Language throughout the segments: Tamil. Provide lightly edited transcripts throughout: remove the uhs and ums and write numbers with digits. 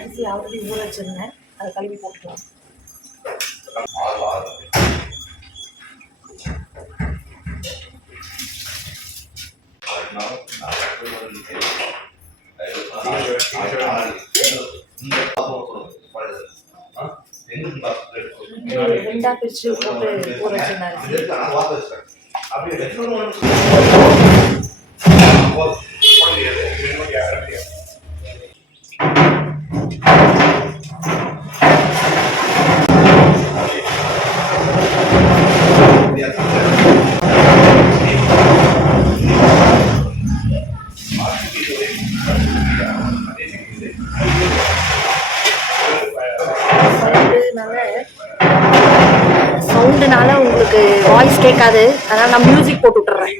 அரிசி ஆல்ரெடி ஊற வச்சிருந்தேன், அதை கழுவி போட்டுக்கலாம். ரெண்டா பிரிச்சு போட்டு ஊற வச்சிருந்தேன் சவுண்டுனால உங்களுக்கு வாய்ஸ் கேட்காது, அதனால நான் மியூசிக் போட்டு விட்டுறேன்.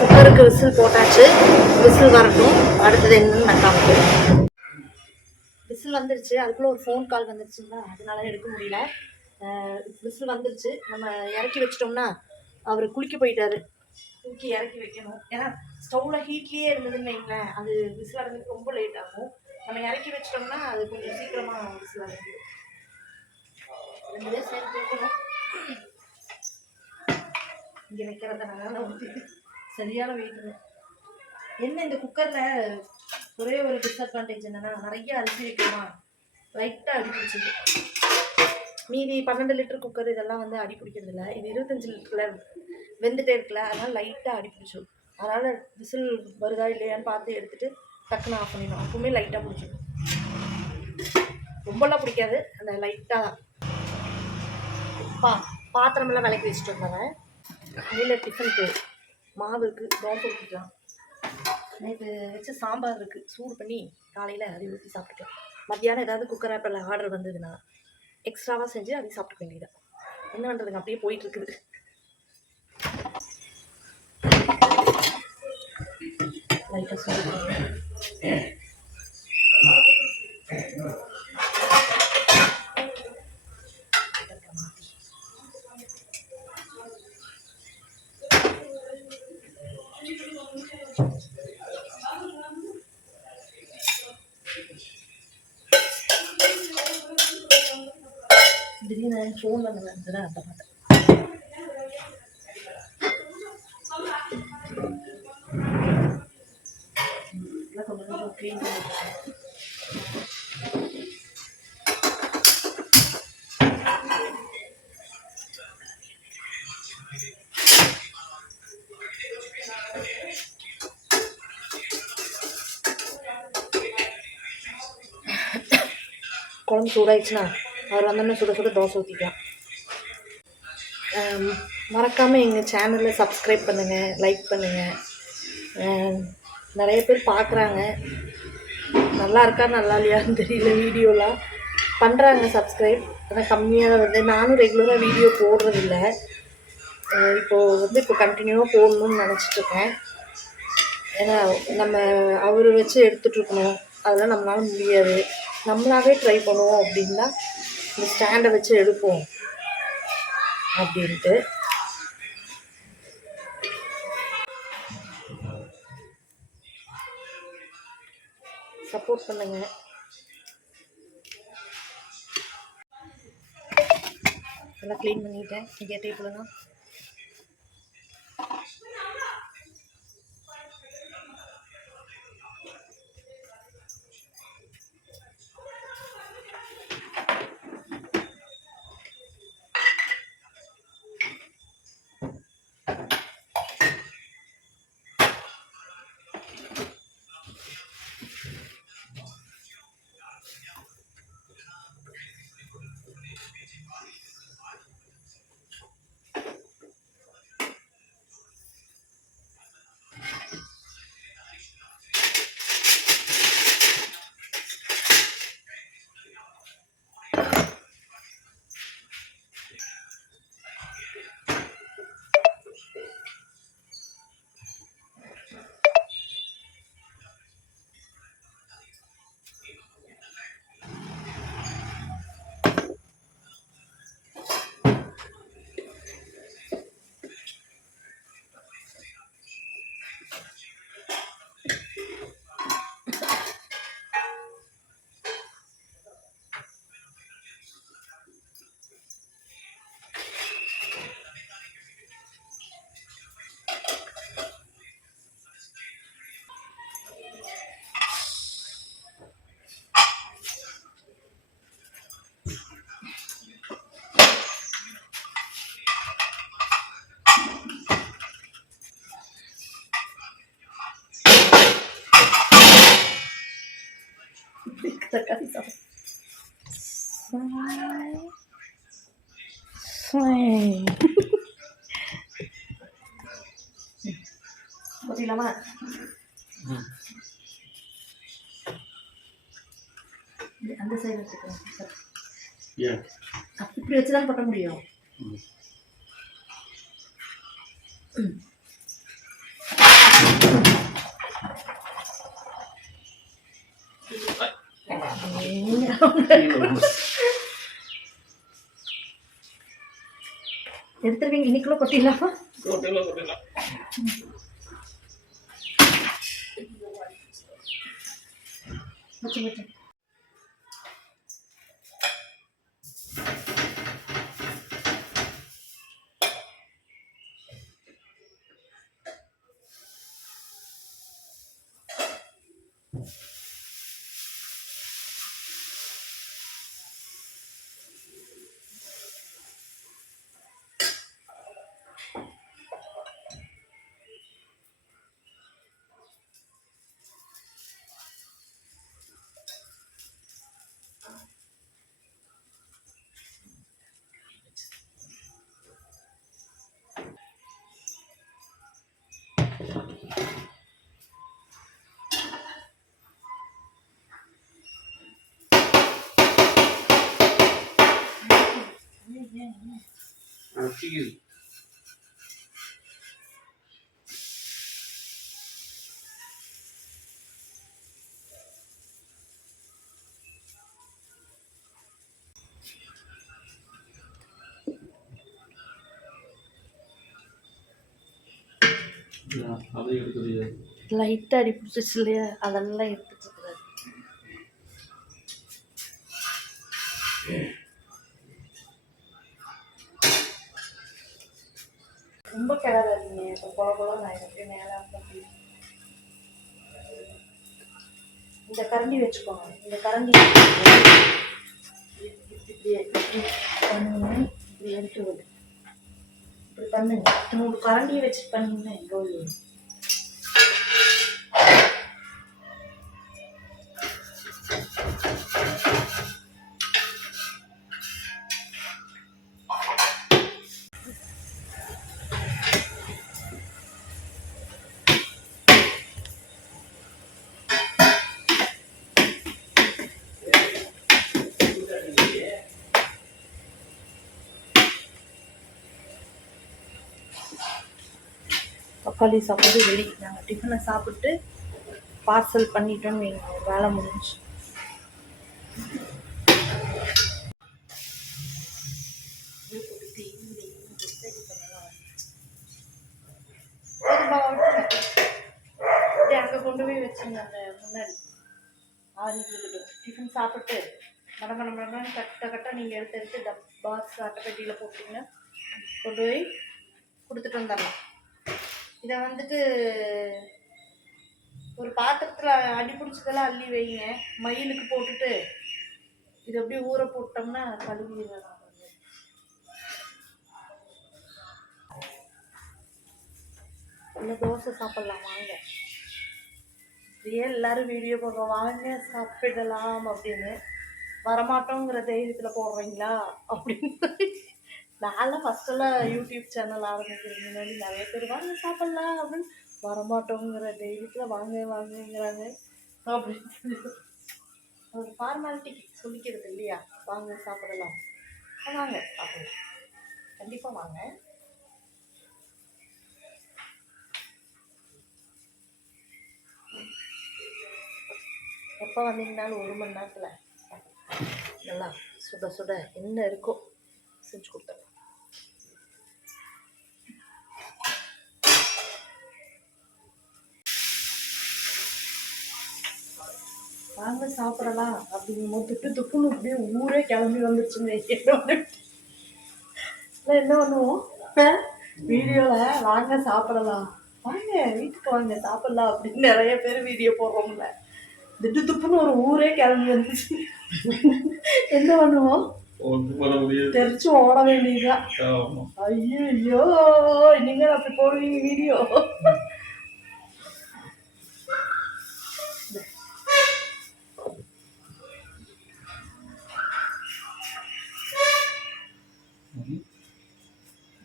குக்கருக்கு விசில் போட்டாச்சு, விசில் வரட்டும். அடுத்தது என்னன்னு நான் காமிக்கிறேன். விசில் வந்துருச்சு, அதுக்குள்ளே ஒரு ஃபோன் கால் வந்துருச்சுங்களா, அதனால எடுக்க முடியல. விசில் வந்துருச்சு, நம்ம இறக்கி வச்சிட்டோம்னா அவர் குளிக்க போயிட்டாரு, தூக்கி இறக்கி வைக்கணும். ஏன்னா ஸ்டவ்வில் ஹீட்லேயே இருந்ததுன்னு வைங்களேன், அது விசில் வரதுக்கு ரொம்ப லேட் ஆகும். நம்ம இறக்கி வச்சிட்டோம்னா அது கொஞ்சம் சீக்கிரமாக விசில் வரது. 2 பேர் சேர்த்து தூக்கணும். இங்கே வைக்கிறதுனால சரியான வெயிட். என்ன இந்த குக்கரில் ஒரே ஒரு டிஸ்அட்வான்டேஜ் என்னென்னா, நிறைய அரிசி வைக்கணுமா, லைட்டாக அடி பிடிச்சிது. மீதி 12 லிட்டர் குக்கர் இதெல்லாம் வந்து அடி பிடிக்கிறது இல்லை. இது 25 லிட்டரில் வெந்துட்டே இருக்குல்ல, அதனால் லைட்டாக அடி பிடிச்சிடும். அதனால் விசில் வருதா இல்லையான்னு பார்த்து எடுத்துகிட்டு டக்குன்னு ஆஃப் பண்ணிடணும். அப்பவுமே லைட்டாக பிடிச்சிடும், ரொம்பலாம் பிடிக்காது, அந்த லைட்டாக தான். பாத்திரமெல்லாம் விளக்கி வச்சுட்டு வந்தேன். அதில் டிஃபனுக்கு மாவு இருக்குது, தோசை ஊற்றிக்கலாம். நேற்று வச்சு சாம்பார் இருக்குது, சூடு பண்ணி காலையில் அதை ஊற்றி சாப்பிட்டுக்கலாம். மத்தியானம் ஏதாவது குக்கர் ஆப்பில் ஆர்டர் வந்ததுன்னா எக்ஸ்ட்ராவாக செஞ்சு அதை சாப்பிட்டுக்க வேண்டியதான். என்ன பண்ணுறதுங்க, அப்படியே போயிட்டுருக்குது. லைட்டாக சூடு திடீர்னு ஃபோனில் வந்துதான் அதை பார்த்தேன். கொஞ்சம் க்ளீன் பண்ணி குழம்பு சூடாயிடுச்சுன்னா அவர் வந்தோடனே சுட சுட தோசை ஊற்றிக்கலாம். மறக்காமல் எங்கள் சேனலில் சப்ஸ்கிரைப் பண்ணுங்கள், லைக் பண்ணுங்கள். நிறைய பேர் பார்க்குறாங்க, நல்லா இருக்கா நல்லா இல்லையான்னு தெரியல, வீடியோலாம் பண்ணுறாங்க சப்ஸ்கிரைப், ஆனால் கம்மியாக வந்து. நானும் ரெகுலராக வீடியோ போடுறதில்ல, இப்போ கண்டினியூவாக போடணும்னு நினச்சிட்ருக்கேன். ஏன்னா நம்ம வச்சு எடுத்துகிட்ருக்கணும், அதெல்லாம் நம்மளால முடியாது. நம்மளாவே ட்ரை பண்ணுவோம் அப்படின்னா இந்த ஸ்டாண்டை வச்சு எடுப்போம் அப்படின்ட்டு. சப்போர்ட் பண்ணுங்க. எல்லாம் க்ளீன் பண்ணிட்டேன். இங்கே டேபிள்லாம் தக்காளி சாதம் ஊற்றிடலாமா? அந்த சைடு எடுத்துக்கலாம். இப்படி வச்சுதான் பண்ண முடியும். எடுத்துருவீங்க. இன்னைக்குள்ள கொட்டிடலாமா? லைட்டா அடி பிடிச்சிச்சு இல்லையா? அதெல்லாம் எடுத்துட்டு இருக்கிறாரு. ரொம்ப கிளறாதீங்க. இப்போ குழம்புல நான் எனக்கு மேலே இந்த கரண்டி வச்சுக்கோங்க. இந்த கரண்டி இப்படி பண்ணுங்க. இப்படி எடுத்து விடு. இப்படி பண்ணுங்க. ஒரு கரண்டியை வச்சு பண்ணீங்கன்னா எவ்வளோ தக்காளி சாப்பாடு ரெடி. நாங்கள் டிஃபனை சாப்பிட்டு பார்சல் பண்ணிட்டோன்னு வைங்க, வேலை முடிஞ்சு. வச்சுருங்க அந்த முன்னாடி ஆறிட்டு இருக்கட்டும். டிஃபன் சாப்பிட்டு மடமடன்னு கட்ட நீங்கள் எடுத்து பாக்ஸ் அட்டைப்பெட்டியில் போட்டிங்கன்னா கொண்டு போய் கொடுத்துட்டு வந்துடலாம். இதை வந்துட்டு ஒரு பாத்திரத்தில் அடி பிடிச்சதெல்லாம் அள்ளி வைங்க. மயிலுக்கு போட்டுட்டு இது அப்படியே ஊற போட்டோம்னா கழுவி இல்லை தோசை சாப்பிட்லாம் வாங்க. இப்படியே எல்லோரும் வீடியோ போடுற வாங்க சாப்பிடலாம் அப்படின்னு வரமாட்டோங்கிற தைரியத்தில் போடுறீங்களா அப்படின்னு. நான்லாம் ஃபஸ்ட்டெல்லாம் யூடியூப் சேனல் ஆரம்பிக்கிறதுக்கு முன்னாடி நிறைய பேர் வாங்க சாப்பிட்லாம் அப்படின்னு வரமாட்டோங்கிற தைரியத்தில் வாங்குங்கிறாங்க அப்படின்னு ஒரு ஃபார்மாலிட்டிக்கு சொல்லிக்கிறது இல்லையா. வாங்க சாப்பிடலாம், வாங்க சாப்பிடலாம், கண்டிப்பாக வாங்க. எப்போ வந்தீங்கன்னாலும் 1 மணி நேரத்தில் நல்லா சுட சுட என்ன இருக்கோ செஞ்சு கொடுத்துடலாம். வாங்க சாப்பிடலாம் அப்படிங்கும்போது துப்புன்னு அப்படியே ஊரே கிளம்பி வந்துருச்சுங்க. என்ன பண்ணுவோம் வீடியோவில் வாங்க சாப்பிடலாம், வாங்க வீட்டுக்கு வாங்க சாப்பிடலாம் அப்படின்னு நிறைய பேர் வீடியோ போடுறோம்ல. துப்புன்னு ஒரு ஊரே கிளம்பி வந்துச்சு. என்ன பண்ணுவோம், தெரிச்சு ஓட வேண்டியதுதான். ஐயோ நீங்க அப்படி போடுவீங்க வீடியோ.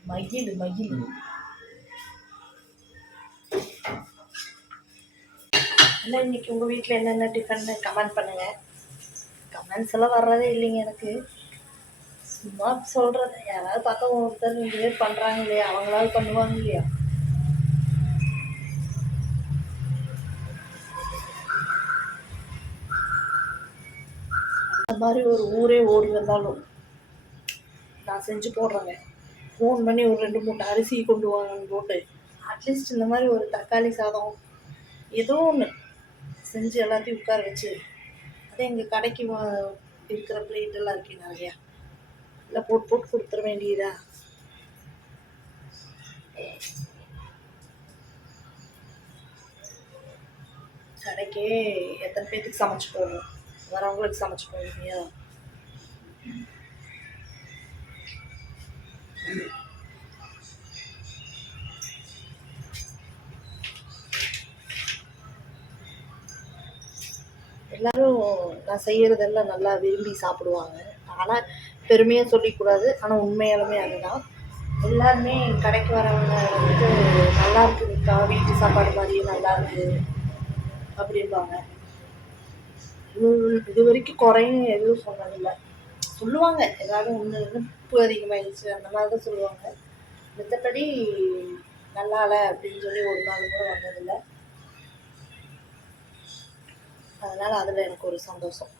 மயில் இல்லை. இன்னைக்கு உங்கள் வீட்டில் என்னென்ன டிஃபன் கமெண்ட் பண்ணுங்கள். கமெண்ட்ஸ் எல்லாம் வர்றதே இல்லைங்க எனக்கு, சும்மா சொல்கிறது. யாராவது பார்த்தா ஒருத்தர் 2 பேர் பண்ணுறாங்க இல்லையா, அவங்களாவது பண்ணுவாங்க இல்லையா. அந்த மாதிரி ஒரு ஊரே ஓடி வந்தாலும் நான் செஞ்சு போடுறேங்க. ஃபோன் பண்ணி ஒரு 2 மூட்டை அரிசி கொண்டு வாங்கன்னு போட்டு அட்லீஸ்ட் இந்த மாதிரி ஒரு தக்காளி சாதம் ஏதோ ஒன்று செஞ்சு எல்லாத்தையும் உட்கார வச்சு, அதே எங்கள் கடைக்கு இருக்கிற பிளேட்டெல்லாம் இருக்கு நிறையா, இல்லை போட்டு கொடுத்துட வேண்டியதா. கடைக்கே எத்தனை பேத்துக்கு சமைச்சு போடணும், வரவங்களுக்கு சமைச்சு போடுவீங்க. எல்லோரும் நான் செய்கிறதெல்லாம் நல்லா விரும்பி சாப்பிடுவாங்க. ஆனால் பெருமையாக சொல்லிக்கூடாது, ஆனால் உண்மையாலுமே அதுதான். எல்லாருமே கடைக்கு வரவங்க வந்துட்டு நல்லா இருக்குதுக்கா, வீட்டு சாப்பாடு மாதிரியே நல்லா இருக்குது அப்படிம்பாங்க. இது வரைக்கும் குறையும் எதுவும் சொன்னதில்லை. சொல்லுவாங்க எல்லோரும் உப்பு அதிகமாகிடுச்சு அந்த மாதிரி தான் சொல்லுவாங்க. மற்றபடி நல்லா இல்லை அப்படின்னு சொல்லி ஒரு நாள் கூட வந்ததில்லை. அதனால் அதில் எனக்கு ஒரு சந்தோஷம்.